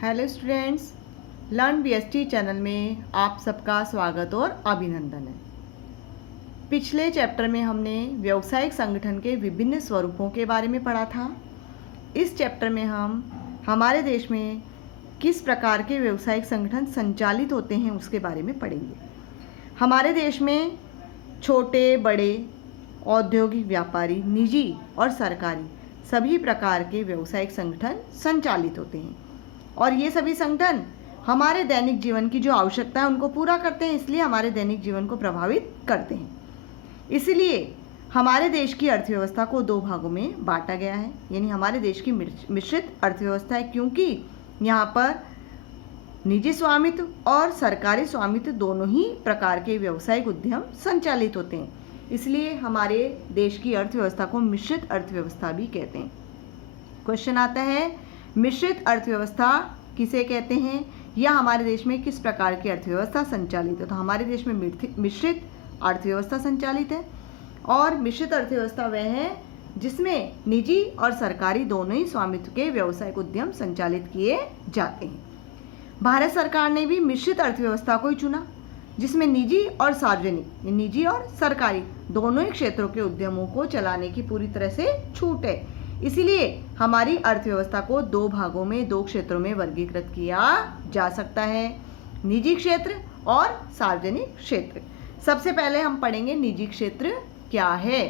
Hello students, learn BST channel में आप सबका स्वागत और अभिनंदन है। पिछले चैप्टर में हमने व्यावसायिक संगठन के विभिन्न स्वरूपों के बारे में पढ़ा था। इस चैप्टर में हम हमारे देश में किस प्रकार के व्यावसायिक संगठन संचालित होते हैं उसके बारे में पढ़ेंगे। हमारे देश में छोटे बड़े औद्योगिक, व्यापारी, निजी और सरकारी सभी प्रकार के व्यावसायिक संगठन संचालित होते हैं और ये सभी संगठन हमारे दैनिक जीवन की जो आवश्यकता है उनको पूरा करते हैं, इसलिए हमारे दैनिक जीवन को प्रभावित करते हैं। इसलिए हमारे देश की अर्थव्यवस्था को दो भागों में बांटा गया है, यानी हमारे देश की मिश्रित अर्थव्यवस्था है, क्योंकि यहाँ पर निजी स्वामित्व और सरकारी स्वामित्व दोनों ही प्रकार के व्यावसायिक उद्यम संचालित होते हैं। इसलिए हमारे देश की अर्थव्यवस्था को मिश्रित अर्थव्यवस्था भी कहते हैं। क्वेश्चन आता है, मिश्रित अर्थव्यवस्था किसे कहते हैं या हमारे देश में किस प्रकार की अर्थव्यवस्था संचालित है? तो हमारे देश में मिश्रित अर्थव्यवस्था संचालित है और मिश्रित अर्थव्यवस्था वह है जिसमें निजी और सरकारी दोनों ही स्वामित्व के व्यावसायिक उद्यम संचालित किए जाते हैं। भारत सरकार ने भी मिश्रित अर्थव्यवस्था को ही चुना, जिसमें निजी और सार्वजनिक, निजी और सरकारी दोनों ही क्षेत्रों के उद्यमों को चलाने की पूरी तरह से छूट है। इसीलिए हमारी अर्थव्यवस्था को दो भागों में, दो क्षेत्रों में वर्गीकृत किया जा सकता है, निजी क्षेत्र और सार्वजनिक क्षेत्र। सबसे पहले हम पढ़ेंगे निजी क्षेत्र क्या है।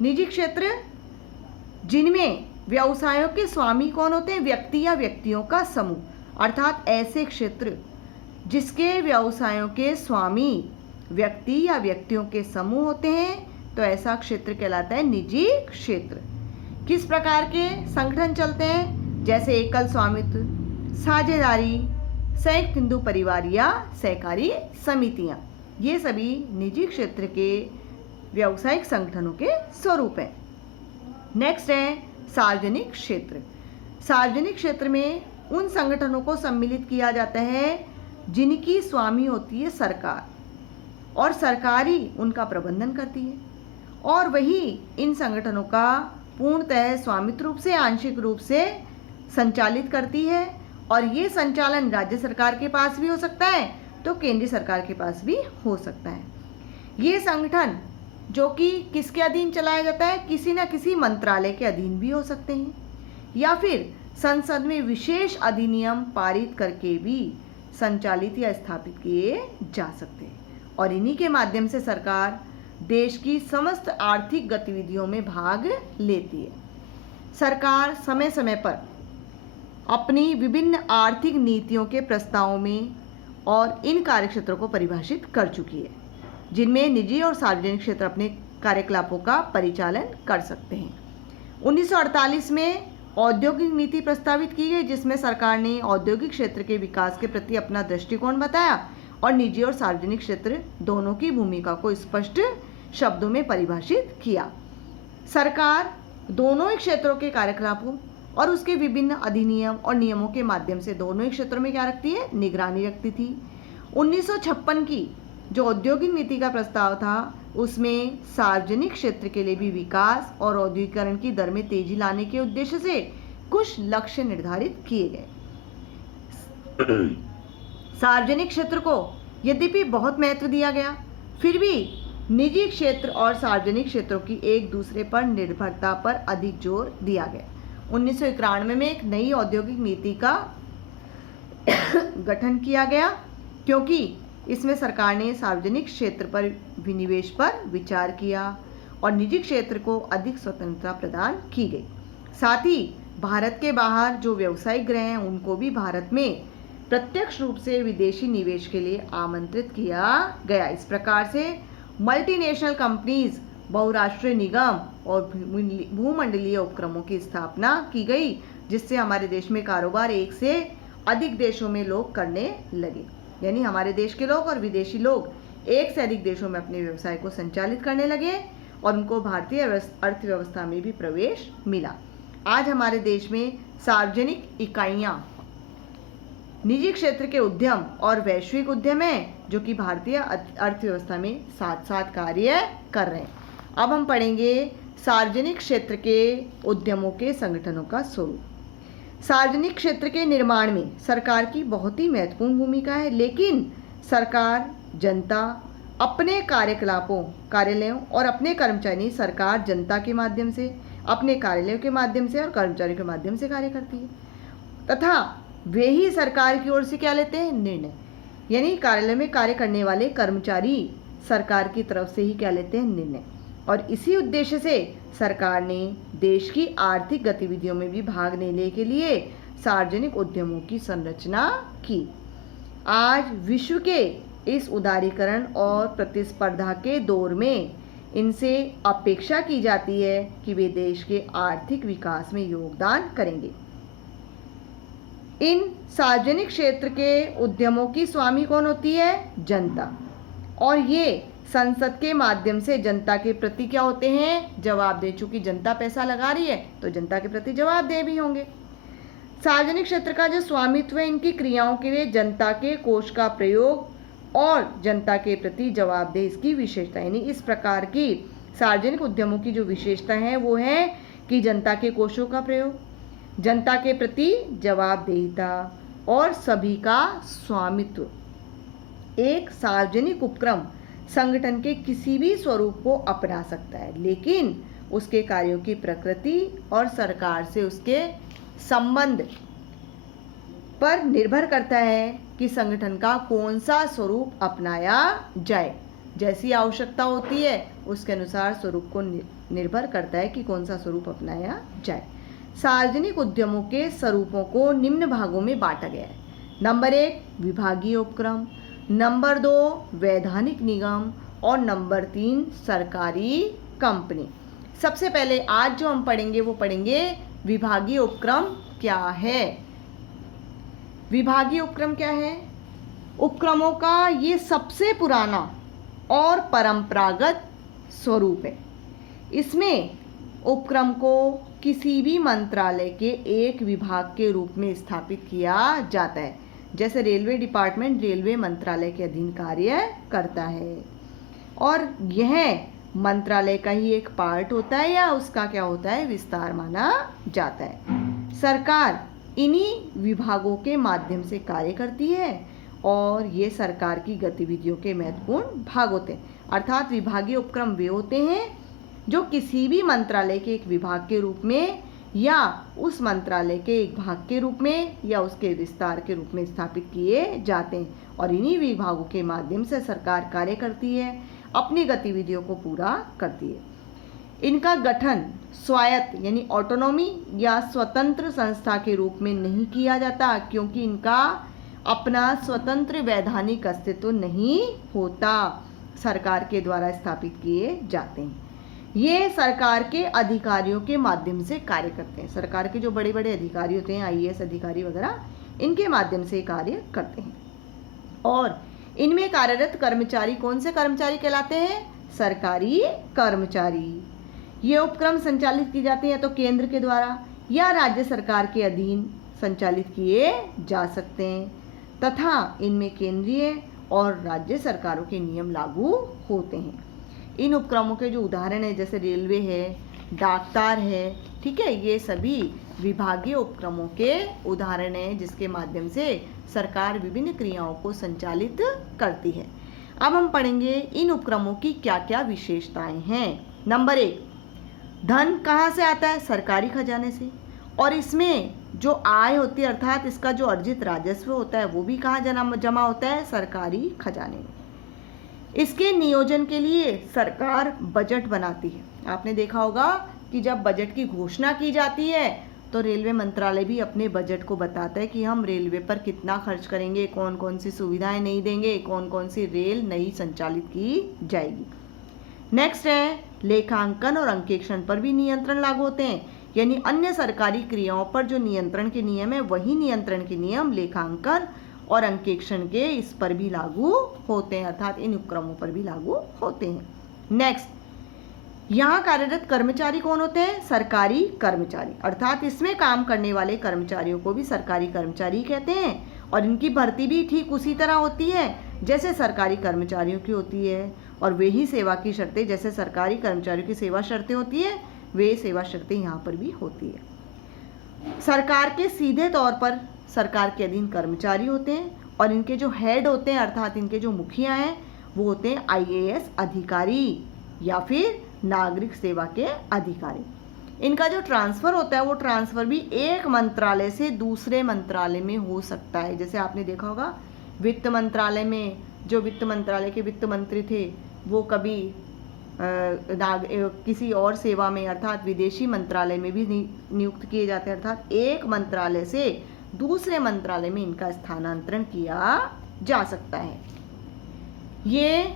निजी क्षेत्र जिनमें व्यवसायों के स्वामी कौन होते हैं? व्यक्ति या व्यक्तियों का समूह, अर्थात ऐसे क्षेत्र जिसके व्यवसायों के स्वामी व्यक्ति या व्यक्तियों के समूह होते हैं, तो ऐसा क्षेत्र कहलाता है निजी क्षेत्र। किस प्रकार के संगठन चलते हैं? जैसे एकल स्वामित्व, साझेदारी, संयुक्त हिंदू परिवार या सहकारी समितियां, ये सभी निजी क्षेत्र के व्यावसायिक संगठनों के स्वरूप हैं। नेक्स्ट है सार्वजनिक क्षेत्र। सार्वजनिक क्षेत्र में उन संगठनों को सम्मिलित किया जाता है जिनकी स्वामी होती है सरकार और सरकारी उनका प्रबंधन करती है, और वही इन संगठनों का पूर्णतः स्वामित्व रूप से, आंशिक रूप से संचालित करती है। और ये संचालन राज्य सरकार के पास भी हो सकता है तो केंद्रीय सरकार के पास भी हो सकता है। ये संगठन जो कि किसके अधीन चलाया जाता है? किसी न किसी मंत्रालय के अधीन भी हो सकते हैं या फिर संसद में विशेष अधिनियम पारित करके भी संचालित या स्थापित किए जा सकते हैं, और इन्हीं के माध्यम से सरकार देश की समस्त आर्थिक गतिविधियों में भाग लेती है। सरकार समय समय पर अपनी विभिन्न आर्थिक नीतियों के प्रस्तावों में और इन कार्यक्षेत्रों को परिभाषित कर चुकी है, जिनमें निजी और सार्वजनिक क्षेत्र अपने कार्यकलापों का परिचालन कर सकते हैं। 1948 में औद्योगिक नीति प्रस्तावित की गई, जिसमें सरकार ने औद्योगिक क्षेत्र के विकास के प्रति अपना दृष्टिकोण बताया और निजी और सार्वजनिक क्षेत्र दोनों की भूमिका को स्पष्ट शब्दों में परिभाषित किया। सरकार दोनों ही क्षेत्रों के कार्यकलापों और उसके विभिन्न अधिनियम और नियमों के माध्यम से दोनों ही क्षेत्रों में क्या रखती है? निगरानी रखती थी। 1956 की जो औद्योगिक नीति का प्रस्ताव था, उसमें सार्वजनिक क्षेत्र के लिए भी विकास और औद्योगिकरण की दर में तेजी लाने के उद्देश्य से कुछ लक्ष्य निर्धारित किए गए। सार्वजनिक क्षेत्र को यद्यपि बहुत महत्व दिया गया, फिर भी निजी क्षेत्र और सार्वजनिक क्षेत्रों की एक दूसरे पर निर्भरता पर अधिक जोर दिया गया। 1991 में एक नई औद्योगिक नीति का गठन किया गया, क्योंकि इसमें सरकार ने सार्वजनिक क्षेत्र पर विनिवेश पर विचार किया और निजी क्षेत्र को अधिक स्वतंत्रता प्रदान की गई। साथ ही भारत के बाहर जो व्यावसायिक गृह हैं उनको भी भारत में प्रत्यक्ष रूप से विदेशी निवेश के लिए आमंत्रित किया गया। इस प्रकार से मल्टीनेशनल कंपनीज, बहुराष्ट्रीय निगम और भूमंडलीय उपक्रमों की स्थापना की गई, जिससे हमारे देश में कारोबार एक से अधिक देशों में लोग करने लगे, यानी हमारे देश के लोग और विदेशी लोग एक से अधिक देशों में अपने व्यवसाय को संचालित करने लगे और उनको भारतीय अर्थव्यवस्था में भी प्रवेश मिला। आज हमारे देश में सार्वजनिक इकाइयां निजी क्षेत्र के उद्यम और वैश्विक उद्यम हैं, जो कि भारतीय अर्थव्यवस्था में साथ साथ कार्य कर रहे हैं। अब हम पढ़ेंगे सार्वजनिक क्षेत्र के उद्यमों के संगठनों का स्वरूप। सार्वजनिक क्षेत्र के निर्माण में सरकार की बहुत ही महत्वपूर्ण भूमिका है, लेकिन सरकार जनता अपने कार्यालयों और अपने कर्मचारी, सरकार जनता के माध्यम से, अपने कार्यालयों के माध्यम से और कर्मचारियों के माध्यम से कार्य करती है, तथा वे ही सरकार की ओर से क्या लेते हैं, निर्णय। यानी कार्यालय में कार्य करने वाले कर्मचारी सरकार की तरफ से ही क्या लेते हैं, निर्णय। और इसी उद्देश्य से सरकार ने देश की आर्थिक गतिविधियों में भी भाग लेने के लिए सार्वजनिक उद्यमों की संरचना की। आज विश्व के इस उदारीकरण और प्रतिस्पर्धा के दौर में इनसे अपेक्षा की जाती है कि वे देश के आर्थिक विकास में योगदान करेंगे। इन सार्वजनिक क्षेत्र के उद्यमों की स्वामी कौन होती है, जनता। और ये संसद के माध्यम से जनता के प्रति क्या होते हैं, जवाबदेह। चूंकि जनता पैसा लगा रही है तो जनता के प्रति जवाबदेह भी होंगे। सार्वजनिक क्षेत्र का जो स्वामित्व है, इनकी क्रियाओं के लिए जनता के कोष का प्रयोग और जनता के प्रति जवाबदेह इसकी विशेषता। यानी इस प्रकार की सार्वजनिक उद्यमों की जो विशेषता है वो है कि जनता के कोषों का प्रयोग, जनता के प्रति जवाबदेहिता और सभी का स्वामित्व। एक सार्वजनिक उपक्रम संगठन के किसी भी स्वरूप को अपना सकता है, लेकिन उसके कार्यों की प्रकृति और सरकार से उसके संबंध पर निर्भर करता है कि संगठन का कौन सा स्वरूप अपनाया जाए। जैसी आवश्यकता होती है उसके अनुसार स्वरूप को निर्भर करता है कि कौन सा स्वरूप अपनाया जाए। सार्वजनिक उद्यमों के स्वरूपों को निम्न भागों में बांटा गया है। नंबर 1 विभागीय उपक्रम, नंबर 2 वैधानिक निगम और नंबर 3 सरकारी कंपनी। सबसे पहले आज जो हम पढ़ेंगे वो पढ़ेंगे विभागीय उपक्रम क्या है। विभागीय उपक्रम क्या है? उपक्रमों का ये सबसे पुराना और परंपरागत स्वरूप है। इसमें उपक्रम को किसी भी मंत्रालय के एक विभाग के रूप में स्थापित किया जाता है। जैसे रेलवे डिपार्टमेंट रेलवे मंत्रालय के अधीन कार्य करता है और यह मंत्रालय का ही एक पार्ट होता है या उसका क्या होता है, विस्तार माना जाता है। सरकार इन्हीं विभागों के माध्यम से कार्य करती है और ये सरकार की गतिविधियों के महत्वपूर्ण भाग होते हैं। अर्थात विभागीय उपक्रम वे होते हैं जो किसी भी मंत्रालय के एक विभाग के रूप में या उस मंत्रालय के एक भाग के रूप में या उसके विस्तार के रूप में स्थापित किए जाते हैं और इन्हीं विभागों के माध्यम से सरकार कार्य करती है, अपनी गतिविधियों को पूरा करती है। इनका गठन स्वायत्त यानी ऑटोनॉमी या स्वतंत्र संस्था के रूप में नहीं किया जाता, क्योंकि इनका अपना स्वतंत्र वैधानिक अस्तित्व नहीं होता, सरकार के द्वारा स्थापित किए जाते हैं। ये सरकार के अधिकारियों के माध्यम से कार्य करते हैं। सरकार के जो बड़े बड़े अधिकारी होते हैं, आईएएस अधिकारी वगैरह, इनके माध्यम से कार्य करते हैं। और इनमें कार्यरत कर्मचारी कौन से कर्मचारी कहलाते हैं? सरकारी कर्मचारी। ये उपक्रम संचालित किए जाते हैं तो केंद्र के द्वारा या राज्य सरकार के अधीन संचालित किए जा सकते हैं तथा इनमें केंद्रीय और राज्य सरकारों के नियम लागू होते हैं। इन उपक्रमों के जो उदाहरण है जैसे रेलवे है, डाकतार है, ठीक है, ये सभी विभागीय उपक्रमों के उदाहरण हैं जिसके माध्यम से सरकार विभिन्न क्रियाओं को संचालित करती है। अब हम पढ़ेंगे इन उपक्रमों की क्या क्या विशेषताएं हैं। नंबर 1, धन कहाँ से आता है? सरकारी खजाने से। और इसमें जो आय होती है अर्थात इसका जो अर्जित राजस्व होता है वो भी कहाँ जमा होता है? सरकारी खजाने में। इसके नियोजन के लिए सरकार बजट बनाती है। आपने देखा होगा कि जब बजट की घोषणा की जाती है तो रेलवे मंत्रालय भी अपने बजट को बताता है कि हम रेलवे पर कितना खर्च करेंगे, कौन कौन सी सुविधाएं नहीं देंगे, कौन कौन सी रेल नई संचालित की जाएगी। नेक्स्ट है लेखांकन और अंकेक्षण पर भी नियंत्रण लागू होते हैं। यानी अन्य सरकारी क्रियाओं पर जो नियंत्रण के नियम है वही नियंत्रण के नियम लेखांकन और अंकेक्षण के इस पर भी लागू होते हैं, अर्थात इन उपक्रमों पर भी लागू होते हैं। नेक्स्ट, यहाँ कार्यरत कर्मचारी कौन होते हैं? सरकारी कर्मचारी। अर्थात इसमें काम करने वाले कर्मचारियों को भी सरकारी कर्मचारी कहते हैं और इनकी भर्ती भी ठीक उसी तरह होती है जैसे सरकारी कर्मचारियों की होती है और वे ही सेवा की शर्तें जैसे सरकारी कर्मचारियों की सेवा शर्तें होती है वे सेवा शर्तें यहाँ पर भी होती है। सरकार के सीधे तौर पर सरकार के अधीन कर्मचारी होते हैं और इनके जो हेड होते हैं अर्थात इनके जो मुखिया हैं वो होते हैं आईएएस अधिकारी या फिर नागरिक सेवा के अधिकारी। इनका जो ट्रांसफ़र होता है वो ट्रांसफ़र भी एक मंत्रालय से दूसरे मंत्रालय में हो सकता है। जैसे आपने देखा होगा वित्त मंत्रालय में जो वित्त मंत्रालय के वित्त मंत्री थे वो कभी किसी और सेवा में अर्थात विदेशी मंत्रालय में भी नियुक्त किए जाते हैं, अर्थात एक मंत्रालय से दूसरे मंत्रालय में इनका स्थानांतरण किया जा सकता है। ये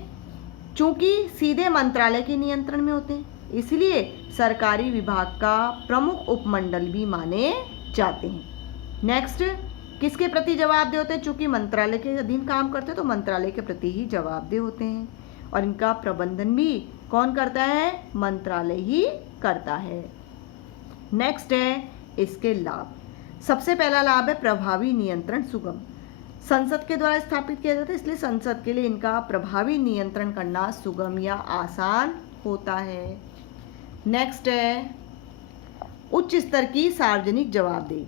चूंकि सीधे मंत्रालय के नियंत्रण में होते हैं इसलिए सरकारी विभाग का प्रमुख उपमंडल भी माने जाते हैं। नेक्स्ट, किसके प्रति जवाबदेह होते हैं? चूंकि मंत्रालय के अधीन काम करते हैं तो मंत्रालय के प्रति ही जवाबदेह होते हैं और इनका प्रबंधन भी कौन करता है? मंत्रालय ही करता है। नेक्स्ट है इसके लाभ। सबसे पहला लाभ है प्रभावी नियंत्रण सुगम। संसद के द्वारा स्थापित किया जाता है इसलिए संसद के लिए इनका प्रभावी नियंत्रण करना सुगम या आसान होता है। नेक्स्ट है उच्च स्तर की सार्वजनिक जवाबदेही।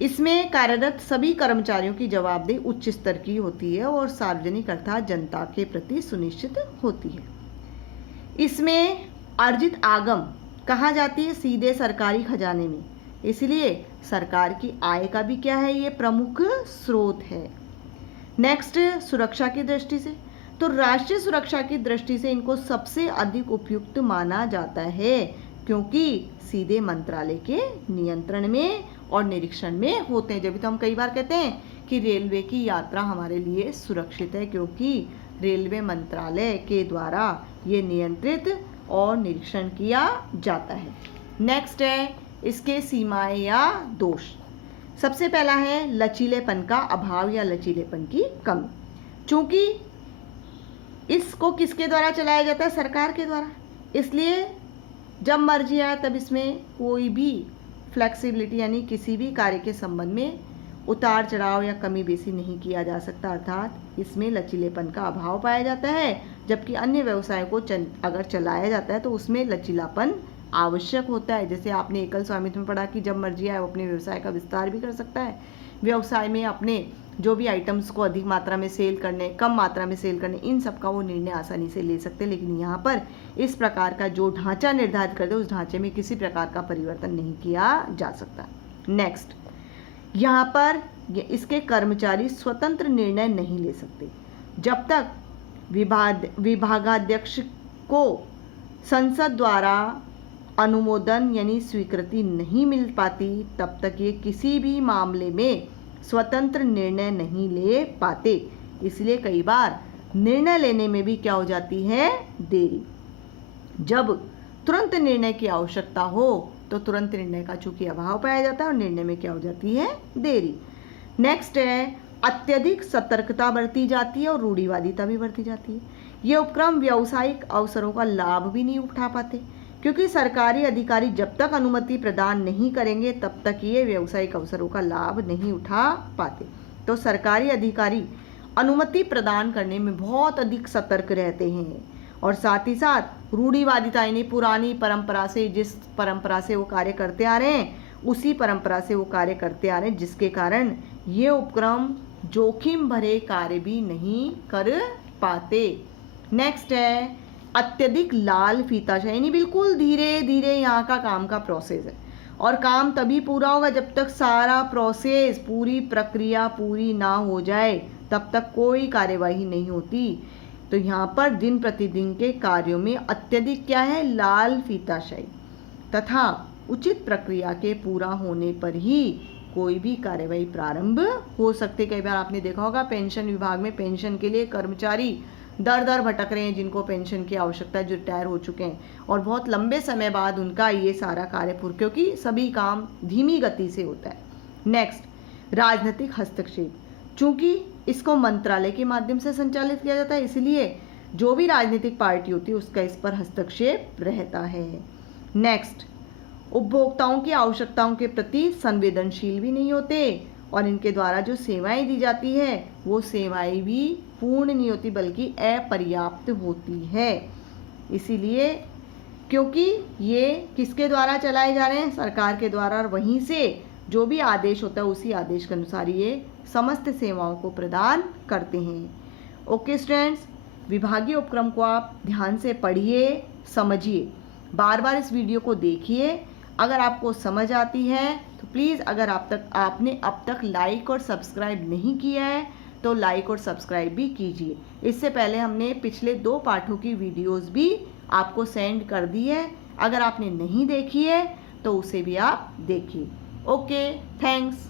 इसमें कार्यरत सभी कर्मचारियों की जवाबदेही उच्च स्तर की होती है और सार्वजनिक अर्थात जनता के प्रति सुनिश्चित होती है। इसमें अर्जित आगम कहा जाती है सीधे सरकारी खजाने में, इसलिए सरकार की आय का भी क्या है? ये प्रमुख स्रोत है। नेक्स्ट, सुरक्षा की दृष्टि से तो राष्ट्रीय सुरक्षा की दृष्टि से इनको सबसे अधिक उपयुक्त माना जाता है क्योंकि सीधे मंत्रालय के नियंत्रण में और निरीक्षण में होते हैं। जब भी तो हम कई बार कहते हैं कि रेलवे की यात्रा हमारे लिए सुरक्षित है क्योंकि रेलवे मंत्रालय के द्वारा ये नियंत्रित और निरीक्षण किया जाता है। नेक्स्ट है इसके सीमाएं या दोष। सबसे पहला है लचीलेपन का अभाव या लचीलेपन की कमी। चूंकि इसको किसके द्वारा चलाया जाता है? सरकार के द्वारा, इसलिए जब मर्जी आए तब इसमें कोई भी फ्लेक्सिबिलिटी यानी किसी भी कार्य के संबंध में उतार चढ़ाव या कमी बेसी नहीं किया जा सकता, अर्थात इसमें लचीलेपन का अभाव पाया जाता है। जबकि अन्य व्यवसायों को अगर चलाया जाता है तो उसमें लचीलापन आवश्यक होता है। जैसे आपने एकल स्वामित्व में पढ़ा कि जब मर्जी आए वो अपने व्यवसाय का विस्तार भी कर सकता है, व्यवसाय में अपने जो भी आइटम्स को अधिक मात्रा में सेल करने, कम मात्रा में सेल करने, इन सब का वो निर्णय आसानी से ले सकते हैं। लेकिन यहाँ पर इस प्रकार का जो ढांचा निर्धारित करते उस ढांचे में किसी प्रकार का परिवर्तन नहीं किया जा सकता। नेक्स्ट, यहाँ पर इसके कर्मचारी स्वतंत्र निर्णय नहीं ले सकते। जब तक विभागाध्यक्ष को संसद द्वारा अनुमोदन यानी स्वीकृति नहीं मिल पाती तब तक ये किसी भी मामले में स्वतंत्र निर्णय नहीं ले पाते। इसलिए कई बार निर्णय लेने में भी क्या हो जाती है? देरी। जब तुरंत निर्णय की आवश्यकता हो तो तुरंत निर्णय का चूंकि अभाव पाया जाता है और निर्णय में क्या हो जाती है? देरी। नेक्स्ट है अत्यधिक सतर्कता बरती जाती है और रूढ़िवादिता भी बरती जाती है। ये उपक्रम व्यावसायिक अवसरों का लाभ भी नहीं उठा पाते क्योंकि सरकारी अधिकारी जब तक अनुमति प्रदान नहीं करेंगे तब तक ये व्यावसायिक अवसरों का लाभ नहीं उठा पाते। तो सरकारी अधिकारी अनुमति प्रदान करने में बहुत अधिक सतर्क रहते हैं और साथ ही साथ रूढ़िवादिता यानी पुरानी परंपरा से, जिस परंपरा से वो कार्य करते आ रहे हैं उसी परंपरा से वो कार्य करते आ रहे हैं, जिसके कारण ये उपक्रम जोखिम भरे कार्य भी नहीं कर पाते। नेक्स्ट है अत्यधिक लाल फीताशाही यानी बिल्कुल धीरे धीरे यहाँ का काम का प्रोसेस है और काम तभी पूरा होगा जब तक सारा प्रोसेस, पूरी प्रक्रिया पूरी ना हो जाए तब तक कोई कार्यवाही नहीं होती। तो यहाँ पर दिन प्रतिदिन के कार्यों में अत्यधिक क्या है? लाल फीताशाही तथा उचित प्रक्रिया के पूरा होने पर ही कोई भी कार्यवाही प्रारंभ हो सकती है। कई बार आपने देखा होगा पेंशन विभाग में पेंशन के लिए कर्मचारी दर दर भटक रहे हैं जिनको पेंशन की आवश्यकता है, जो रिटायर हो चुके हैं और बहुत लंबे समय बाद उनका ये सारा कार्य पूर्ण, क्योंकि सभी काम धीमी गति से होता है। नेक्स्ट, राजनीतिक हस्तक्षेप। चूंकि इसको मंत्रालय के माध्यम से संचालित किया जाता है इसलिए जो भी राजनीतिक पार्टी होती है उसका इस पर हस्तक्षेप रहता है। नेक्स्ट, उपभोक्ताओं की आवश्यकताओं के प्रति संवेदनशील भी नहीं होते और इनके द्वारा जो सेवाएं दी जाती है वो सेवाएं भी पूर्ण नहीं होती बल्कि अपर्याप्त होती है। इसीलिए क्योंकि ये किसके द्वारा चलाए जा रहे हैं? सरकार के द्वारा, और वहीं से जो भी आदेश होता है उसी आदेश के अनुसार ये समस्त सेवाओं को प्रदान करते हैं। ओके स्टूडेंट्स, विभागीय उपक्रम को आप ध्यान से पढ़िए, समझिए, बार बार इस वीडियो को देखिए। अगर आपको समझ आती है तो प्लीज़, अगर आपने अब तक लाइक और सब्सक्राइब नहीं किया है तो लाइक और सब्सक्राइब भी कीजिए। इससे पहले हमने पिछले 2 पाठों की वीडियोस भी आपको सेंड कर दी है, अगर आपने नहीं देखी है तो उसे भी आप देखिए। Okay, thanks.